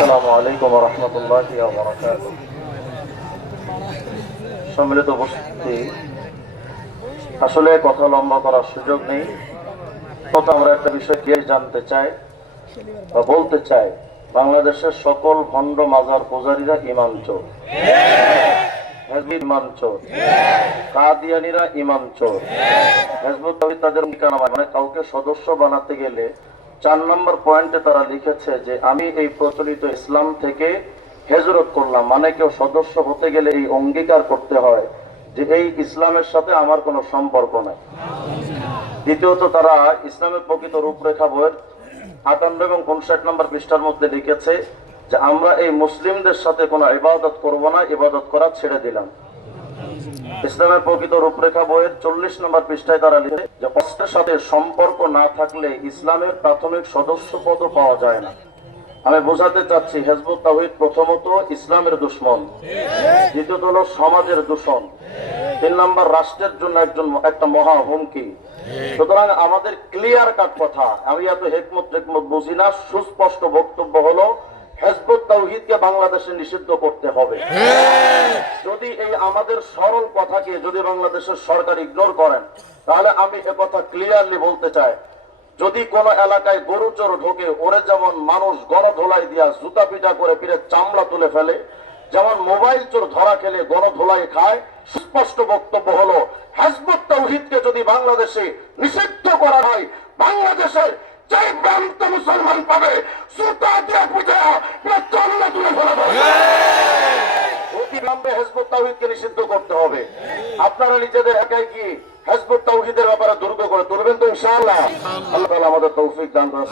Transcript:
আসসালামু আলাইকুম রহমতুল্লাহ সম্মিলিত উপস্থিতি। আসলে কথা লম্বা করার সুযোগ নেই। কথা আমরা একটা বিষয় কে জানতে চাই বা বলতে চাই। বাংলাদেশের সকল ভণ্ড মাজার পূজারীরা ইমাম চোর। ইমাম কাদিয়ানিরা ইমাম হেজবুত তাদের মানে কাউকে সদস্য বানাতে গেলে চার নম্বর পয়েন্টে তারা লিখেছে যে, আমি এই প্রচলিত ইসলাম থেকে হেজরত করলাম। মানে কেউ সদস্য হতে গেলে এই অঙ্গীকার করতে হয় যে, এই ইসলামের সাথে আমার কোনো সম্পর্ক নাই। দ্বিতীয়ত তারা ইসলামের প্রকৃত রূপরেখা বইয়ের আটান্ন এবং উনষাট নম্বর পৃষ্ঠার মধ্যে লিখেছে যে, আমরা এই মুসলিমদের সাথে কোনো ইবাদত করব না, ইবাদত করা ছেড়ে দিলাম। ইসলামের প্রকৃত রূপরেখা বইয়ের চল্লিশ নম্বর পৃষ্ঠায় তারা লিখে, যে অস্ত্রের সাথে সম্পর্ক না থাকলে ইসলামের প্রাথমিক সদস্য পদও পাওয়া যায় না। আমি বোঝাতে চাচ্ছি, হেজবুত তাহিদ প্রথমত ইসলামের দুশ্মন, দ্বিতীয়ত হলো সমাজের দূষণ। তিন নম্বর, রাষ্ট্রের জন্য একজন, একটা মহা হুমকি। সুতরাং আমাদের ক্লিয়ার কাট কথা, আমি এত হেকমত টেকমত বুঝি না, সুস্পষ্ট বক্তব্য হলো হেজবুত তাওহিদকে বাংলাদেশে নিষিদ্ধ করতে হবে। যদি এই আমাদের সরল কথাকে যদি বাংলাদেশের সরকার ইগনোর করেন, তাহলে আমি কথা ক্লিয়ারলি বলতে চাই। যদি কোন এলাকায় গরু চোর ঢোকে, ওরে যেমন মানুষ গণধোলাই দিয়া জুতা পিটা করে পিড়ে চামড়া তুলে ফেলে, যেমন মোবাইল চোর ধরা খেলে গণধোলাই খায় স্পষ্ট বক্তব্য হলো, হেজবুত তৌহিদকে যদি বাংলাদেশে নিষিদ্ধ করা হয়, বাংলাদেশের যে প্রান্ত মুসলমান পাবে, জুতা দিয়ে অতিবিলম্বে হেজবুত তাওহিদকে নিষিদ্ধ করতে হবে। আপনারা নিজেদের একাই কি হেজবুত তাওহিদের ব্যাপারে দুর্গ করে তুলবেন তো ইনশাআল্লাহ। আল্লাহ আমাদের তৌফিক দান করুন।